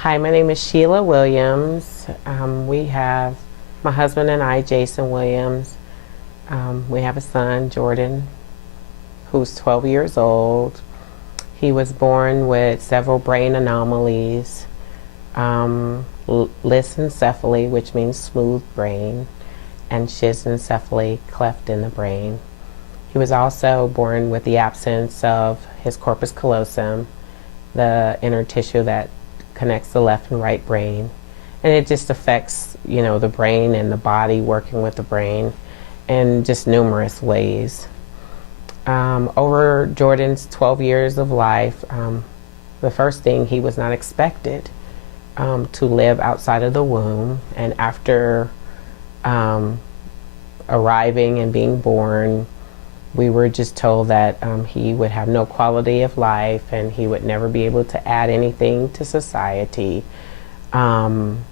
Hi, my name is Sheila Williams. We have my husband and I, Jason Williams. We have a son, Jorden, who's 12 years old. He was born with several brain anomalies, lissencephaly, which means smooth brain, and schizencephaly, cleft in the brain. He was also born with the absence of his corpus callosum, the inner tissue that connects the left and right brain. And it just affects, the brain and the body working with the brain in just numerous ways. Over Jorden's 12 years of life, the first thing, he was not expected to live outside of the womb. And after arriving and being born, we were just told that he would have no quality of life and he would never be able to add anything to society. And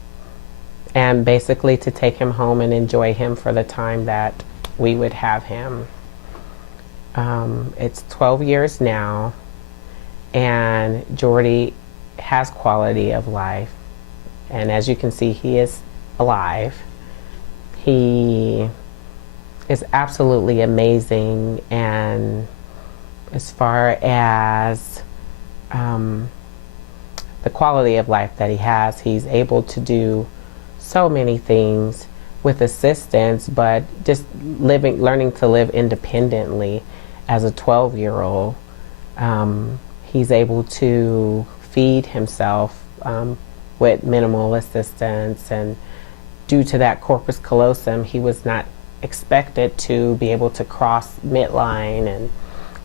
basically to take him home and enjoy him for the time that we would have him. It's 12 years now, and Jordy has quality of life. And as you can see, he is alive. He is absolutely amazing, and as far as the quality of life that he has, he's able to do so many things with assistance, but just learning to live independently as a 12-year-old. He's able to feed himself with minimal assistance, and due to that corpus callosum, he was not expected to be able to cross midline, and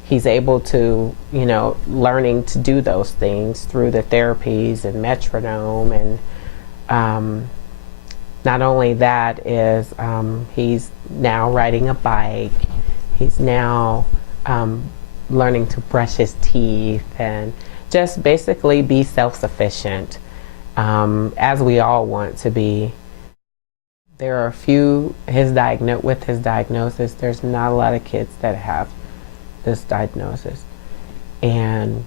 he's able to, learning to do those things through the therapies and Metronome. And not only that is he's now riding a bike. He's now learning to brush his teeth and just basically be self-sufficient, as we all want to be. There are a few, with his diagnosis, there's not a lot of kids that have this diagnosis. And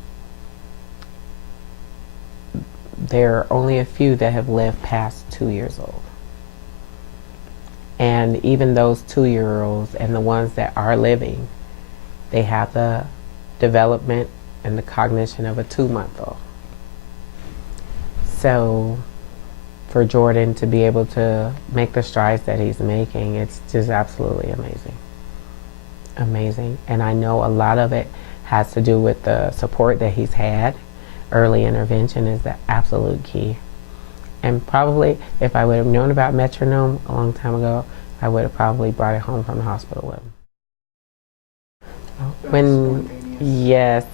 there are only a few that have lived past 2 years old. And even those 2-year-olds and the ones that are living, they have the development and the cognition of a 2-month-old. So for Jorden to be able to make the strides that he's making, it's just absolutely amazing. Amazing. And I know a lot of it has to do with the support that he's had. Early intervention is the absolute key. And probably, if I would have known about Metronome a long time ago, I would have probably brought it home from the hospital with him. Yes,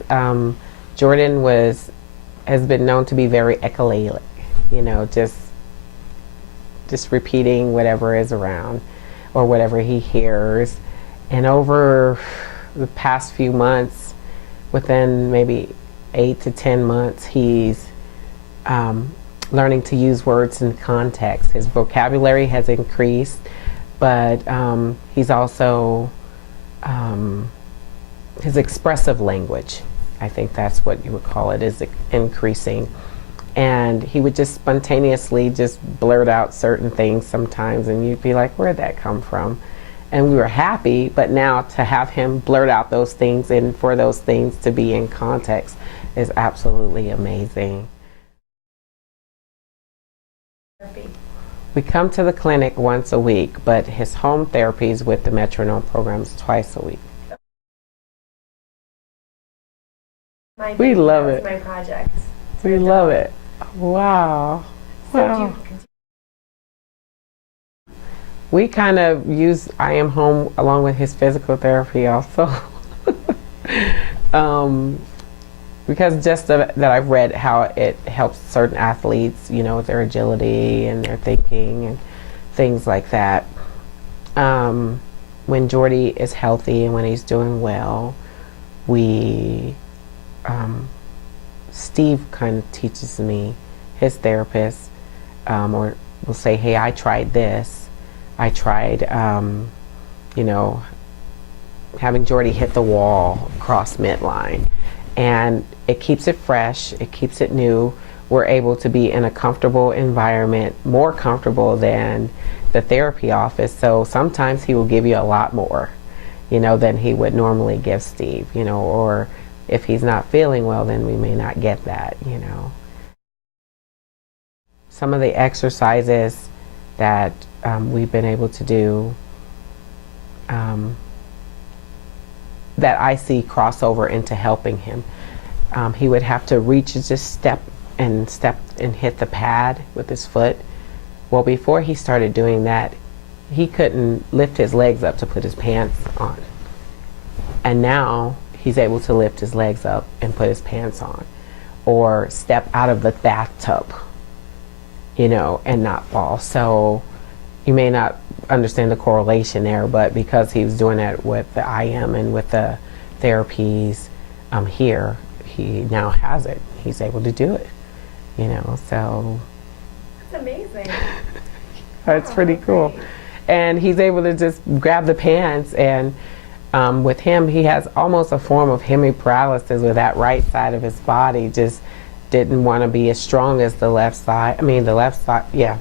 Jorden has been known to be very echolalic, just repeating whatever is around or whatever he hears. And over the past few months, within maybe 8 to 10 months, he's learning to use words in context. His vocabulary has increased, but he's also, his expressive language, I think that's what you would call it, is increasing. And he would just spontaneously just blurt out certain things sometimes, and you'd be like, where'd that come from? And we were happy, but now to have him blurt out those things and for those things to be in context is absolutely amazing. We come to the clinic once a week, but his home therapies with the Metronome programs twice a week. We love it. My project. We love it. Wow. Wow. We kind of use I Am Home along with his physical therapy also. Because just that I've read how it helps certain athletes, with their agility and their thinking and things like that. When Jordy is healthy and when he's doing well, Steve kind of teaches me, his therapist, or will say, hey, I tried this. I tried, having Jordy hit the wall across midline. And it keeps it fresh, it keeps it new. were able to be in a comfortable environment, more comfortable than the therapy office. So sometimes he will give you a lot more, than he would normally give Steve, or if he's not feeling well, then we may not get that. Some of the exercises that we've been able to do that I see crossover into helping him. He would have to reach, just step and hit the pad with his foot. Well, before he started doing that, he couldn't lift his legs up to put his pants on. And now he's able to lift his legs up and put his pants on, or step out of the bathtub, and not fall. So you may not understand the correlation there, but because he was doing that with the IM and with the therapies here, he now has it. He's able to do it, so. That's amazing. It's pretty cool. Great. And he's able to just grab the pants, and with him, he has almost a form of hemiparalysis with that right side of his body. Just didn't want to be as strong as the left side. The left side, yeah.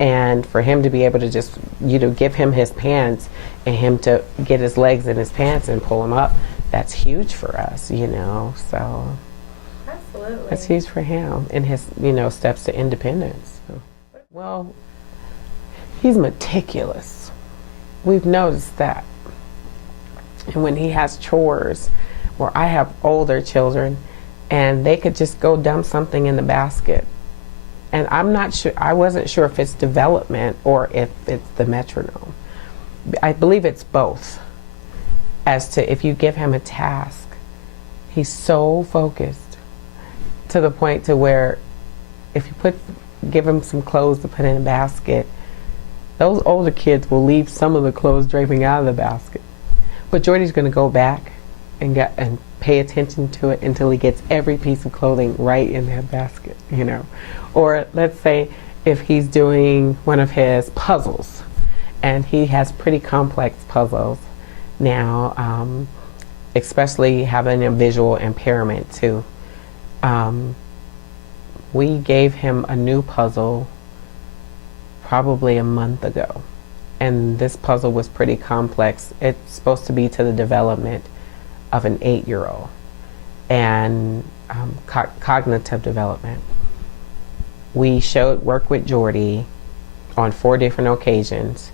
And for him to be able to just, give him his pants and him to get his legs in his pants and pull him up, that's huge for us, so. Absolutely. That's huge for him in his, steps to independence. So. Well, he's meticulous. We've noticed that. And when he has chores, where I have older children, and they could just go dump something in the basket. And I wasn't sure if it's development or if it's the metronome. I believe it's both. As to if you give him a task, he's so focused to the point to where if you give him some clothes to put in a basket, those older kids will leave some of the clothes draping out of the basket. But Jordy's going to go back and pay attention to it until he gets every piece of clothing right in that basket, Or let's say if he's doing one of his puzzles, and he has pretty complex puzzles now, especially having a visual impairment too. We gave him a new puzzle probably a month ago, and this puzzle was pretty complex. It's supposed to be to the development of an 8-year-old and cognitive development. We worked with Jordy on 4 different occasions,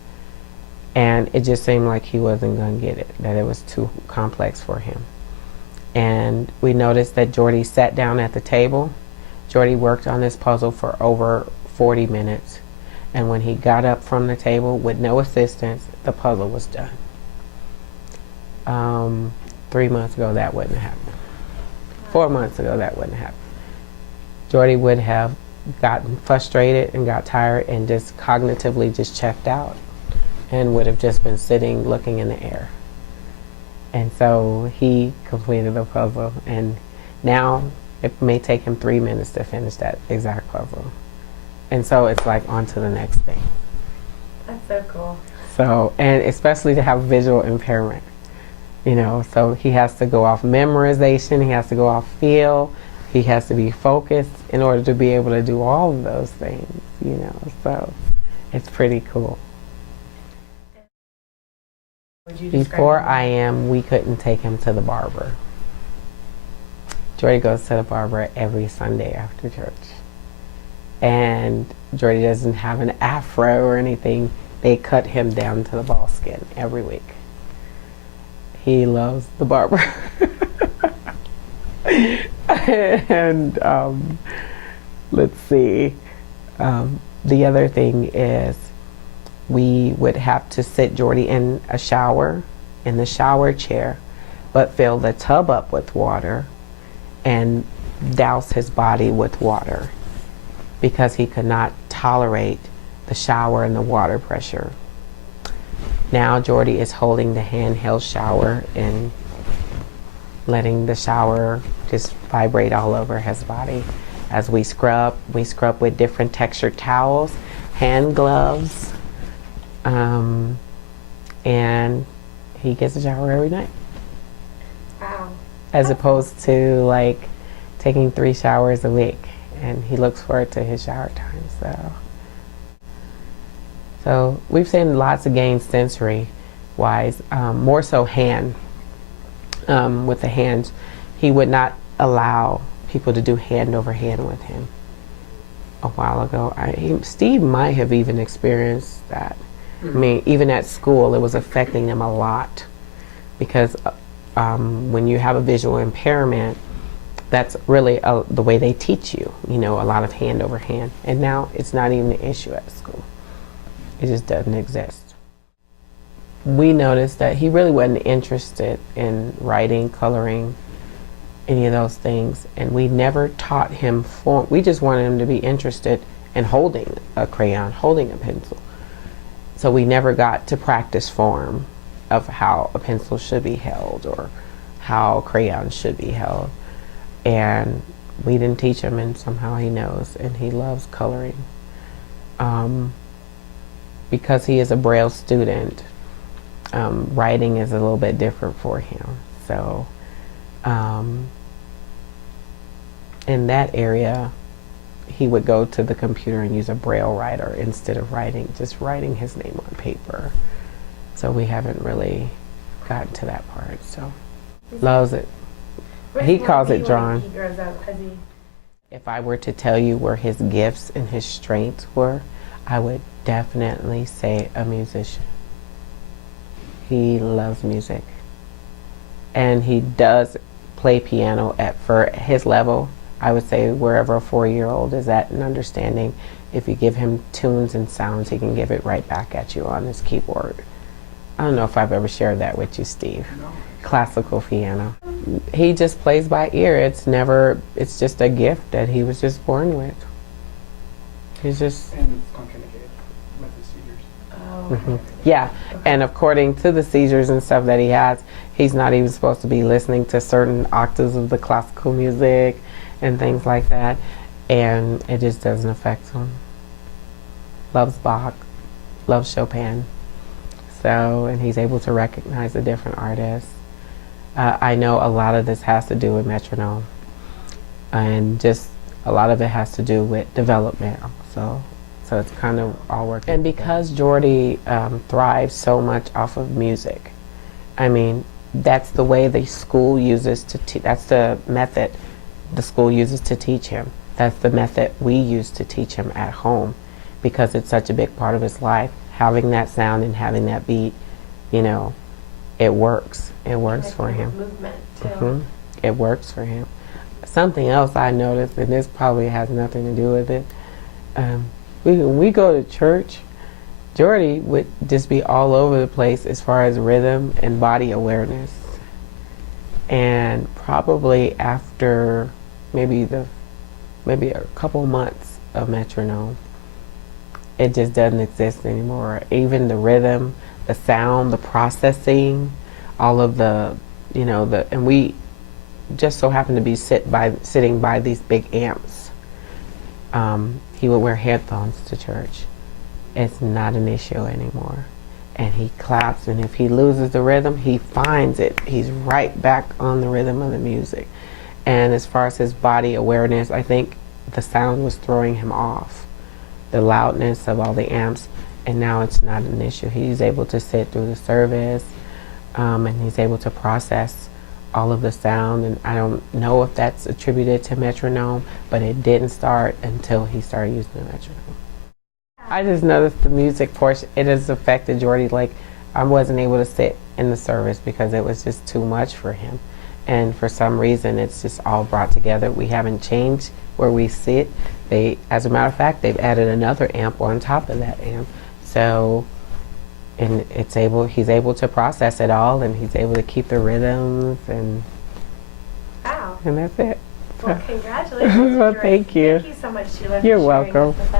and it just seemed like he wasn't going to get it, that it was too complex for him. And we noticed that Jordy sat down at the table. Jordy worked on this puzzle for over 40 minutes. And when he got up from the table with no assistance, the puzzle was done. 3 months ago, that wouldn't have happened. 4 months ago, that wouldn't have happened. Jordy would have gotten frustrated and got tired and just cognitively just checked out and would have just been sitting looking in the air. And so he completed the puzzle, and now it may take him 3 minutes to finish that exact puzzle. And so it's like on to the next thing. That's so cool. So, and especially to have visual impairment, so he has to go off memorization, he has to go off feel, he has to be focused in order to be able to do all of those things, so it's pretty cool. Before we couldn't take him to the barber. Jordy goes to the barber every Sunday after church. And Jordy doesn't have an afro or anything. They cut him down to the ball skin every week. He loves the barber. And let's see. The other thing is we would have to sit Jordy in a shower, in the shower chair, but fill the tub up with water and douse his body with water because he could not tolerate the shower and the water pressure. Now Jordy is holding the handheld shower and letting the shower just vibrate all over his body. As we scrub with different textured towels, hand gloves, and he gets a shower every night. Wow. As opposed to like taking 3 showers a week. and he looks forward to his shower time. So we've seen lots of gains sensory wise, more so hand. With the hands, he would not allow people to do hand over hand with him. A while ago, Steve might have even experienced that. I mean, even at school, it was affecting him a lot because when you have a visual impairment, that's really the way they teach you, a lot of hand over hand. And now it's not even an issue at school. It just doesn't exist. We noticed that he really wasn't interested in writing, coloring, any of those things, and we never taught him form. We just wanted him to be interested in holding a crayon, holding a pencil. So we never got to practice form of how a pencil should be held or how crayons should be held. And we didn't teach him, and somehow he knows, and he loves coloring. Because he is a Braille student, writing is a little bit different for him. So in that area, he would go to the computer and use a Braille writer instead of just writing his name on paper. So we haven't really gotten to that part. So loves it. He calls it drawing. If I were to tell you where his gifts and his strengths were, I would definitely say a musician. He loves music. And he does play piano for his level. I would say wherever a 4-year-old is at in understanding, if you give him tunes and sounds, he can give it right back at you on his keyboard. I don't know if I've ever shared that with you, Steve. No. Classical piano. He just plays by ear. It's just a gift that he was just born with. He's just... And it's contraindicated with the seizures. Oh. Mm-hmm. Yeah, and according to the seizures and stuff that he has, he's not even supposed to be listening to certain octaves of the classical music and things like that, and it just doesn't affect him. Loves Bach, loves Chopin, and he's able to recognize the different artists. I know a lot of this has to do with metronome, and just a lot of it has to do with developmental. So it's kind of all working. And because Jordy thrives so much off of music, I mean, that's the way the school uses that's the method the school uses to teach him. That's the method we use to teach him at home, because it's such a big part of his life. Having that sound and having that beat, it works. It works for him. Movement too. Mm-hmm. It works for him. Something else I noticed, and this probably has nothing to do with it, when we go to church, Jordy would just be all over the place as far as rhythm and body awareness. And probably after maybe a couple months of metronome, it just doesn't exist anymore. Even the rhythm, the sound, the processing, all of and we just so happen to be sitting by these big amps. He would wear headphones to church. It's not an issue anymore. And he claps, and if he loses the rhythm, he finds it. He's right back on the rhythm of the music. And as far as his body awareness, I think the sound was throwing him off. The loudness of all the amps, and now it's not an issue. He's able to sit through the service, and he's able to process all of the sound, and I don't know if that's attributed to metronome, but it didn't start until he started using the metronome. I just noticed the music portion, it has affected Jordy. Like, I wasn't able to sit in the service because it was just too much for him. And for some reason, it's just all brought together. We haven't changed where we sit. As a matter of fact, they've added another amp on top of that amp. So, and he's able to process it all, and he's able to keep the rhythms, and Wow. that's it. Well, congratulations. Well, thank you. Thank you so much, Sheila. You're for sharing welcome. this with us.